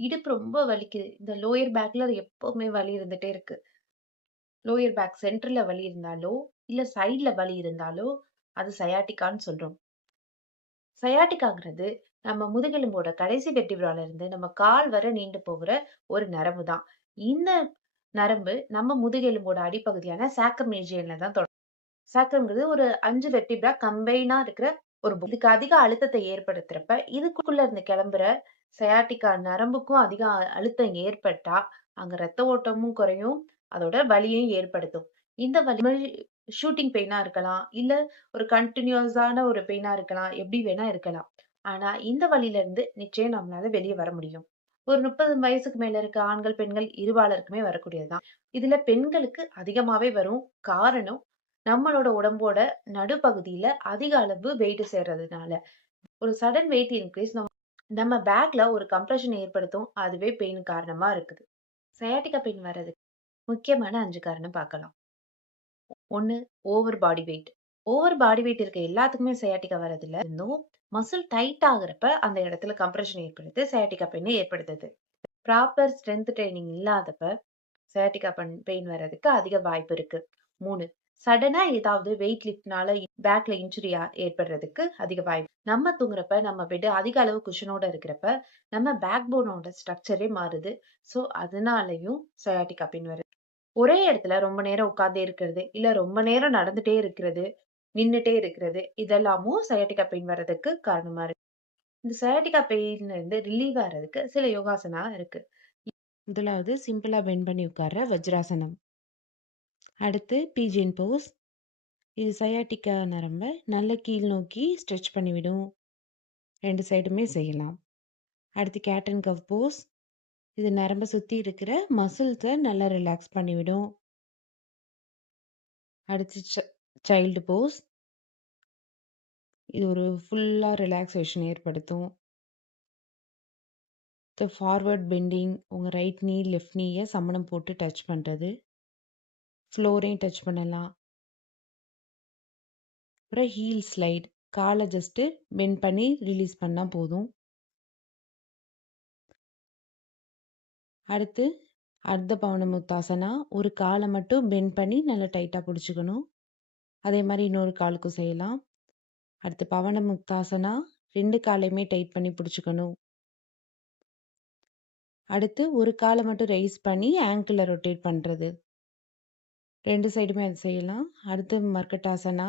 இடுப்பு ரொம்ப வலிக்குது. இந்த லோயர் பேக்ல எப்பவுமே வலி இருந்துட்டே இருக்கு. லோயர் பேக் சென்டர்ல வலி இருந்தாலோ, இல்ல சைடுல வலி இருந்தாலோ, அது சயாட்டிக்கான்னு சொல்றோம். சயாட்டிக்காங்கிறது நம்ம முதுகெலும்போட கடைசி வெர்டிபிரால இருந்து நம்ம கால் வரை நீண்டு போகிற ஒரு நரம்பு தான். இந்த நரம்பு நம்ம முதுகெலும்போட அடிப்பகுதியான சாக்ரமேஜியன்ல தான் தொடங்கும். சாக்ரம்ங்கிறது ஒரு 5 வெர்டிபிரா கம்பைனா இருக்கிற ஒரு இதுக்கு அதிக அழுத்தத்தை ஏற்படுத்துறப்ப இதுக்குள்ள இருந்து கிளம்புற சயாட்டிக்கா நரம்புக்கும் அதிக அழுத்தம் ஏற்பட்டா அங்க ரத்த ஓட்டமும் குறையும், அதோட வலியையும் ஏற்படுத்தும். இந்த வலி ஷூட்டிங் பெயினா இருக்கலாம், இல்ல ஒரு கண்டினியூஸான ஒரு பெயினா இருக்கலாம், எப்படி வேணா இருக்கலாம். ஆனா இந்த வலியில இருந்து நிச்சயம் நம்மளால வெளியே வர முடியும். ஒரு 30 வயசுக்கு மேல இருக்க ஆண்கள் பெண்கள் இருபாலருக்குமே வரக்கூடியதுதான். இதுல பெண்களுக்கு அதிகமாவே வரும். காரணம் நம்மளோட உடம்போட நடுப்பகுதியில அதிக அளவு வெயிட் சேர்றதுனால. ஒரு சடன் வெயிட் இன்க்ரீஸ் நம்ம பேக்ல ஒரு கம்ப்ரஷன் ஏற்படுத்தும். அதுவே பெயின் காரணமா இருக்குது. சயாட்டிகா பெயின் வர்றதுக்கு முக்கியமான 5 காரணம் பார்க்கலாம். 1, over body weight. Over body weight இருக்க எல்லாத்துக்குமே சயாட்டிகா வர்றதில்ல. இன்னும் மசில் டைட் ஆகுறப்ப அந்த இடத்துல கம்ப்ரஷன் ஏற்படுத்து சயாட்டிகா பெயினை ஏற்படுத்துது. ப்ராப்பர் ஸ்ட்ரென்த் ட்ரெய்னிங் இல்லாதப்ப சயாட்டிகா பெயின் வர்றதுக்கு அதிக வாய்ப்பு இருக்கு. 3, சடனா ஏதாவது வெயிட் லிஃப்ட்னால பேக்ல இன்ஜுரியா ஏற்படுறதுக்கு அதிக வாய்ப்பு. நம்ம தூங்குறப்ப நம்ம பெட் அதிக அளவு குஷனோட இருக்கிறப்ப நம்ம பேக் போனோட ஸ்ட்ரக்சரே மாறுது. சோ அதனாலயும் சயாட்டிகா பெயின் வருது. ஒரே இடத்துல ரொம்ப நேரம் உட்கார்ந்தே இருக்கிறது, இல்ல ரொம்ப நேரம் நடந்துட்டே இருக்கிறது, நின்னுட்டே இருக்கிறது, இதெல்லாமும் சயாட்டிகா பெயின் வர்றதுக்கு காரணமா இருக்கு. இந்த சயாட்டிகா பெயின்ல இருந்து ரிலீவ் ஆறதுக்கு சில யோகாசனா இருக்கு. முதலாவது சிம்பிளா பெண்ட் பண்ணி உட்கார்ற வஜ்ராசனம். அடுத்து பீஜியன் போஸ். இது சயாட்டிக்கா நரம்ப நல்ல கீழ் நோக்கி ஸ்ட்ரெச் பண்ணிவிடும். 2 சைடுமே செய்யலாம். அடுத்து கேட் அண்ட் கவ் போஸ். இது நரம்ப சுத்தி இருக்கிற மசில்ஸை நல்லா ரிலாக்ஸ் பண்ணிவிடும். அடுத்து சைல்டு போஸ். இது ஒரு ஃபுல்லா ரிலாக்ஸேஷன் ஏற்படுத்தும். ஃபார்வர்ட் பெண்டிங், உங்க ரைட் நீ லெஃப்ட் நீயை சமணம் போட்டு டச் பண்றது. ஃப்ளோரையும் டச் பண்ணலாம். அப்புறம் ஹீல் ஸ்லைட், காலை ஜஸ்ட் பெண்ட் பண்ணி ரிலீஸ் பண்ணா போதும். அடுத்து அர்த்த பவன முத்தாசனா, ஒரு காலை மட்டும் பெண்ட் பண்ணி நல்லா டைட்டா பிடிச்சுக்கணும். அதே மாதிரி இன்னொரு காலுக்கும் செய்யலாம். அடுத்து பவன முக்தாசனா, 2 காலையுமே டைட் பண்ணி பிடிச்சுக்கணும். அடுத்து ஒரு காலை மட்டும் ரைஸ் பண்ணி ஆங்கிள ரொட்டேட் பண்றது. 2 சைடுமே அது செய்யலாம். அடுத்து மர்கட்டாசனா,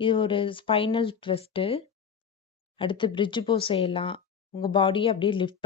இது ஒரு ஸ்பைனல் ட்விஸ்ட். அடுத்து பிரிட்ஜ் போஸ் செய்யலாம். உங்க பாடியை அப்படியே லிஃப்ட்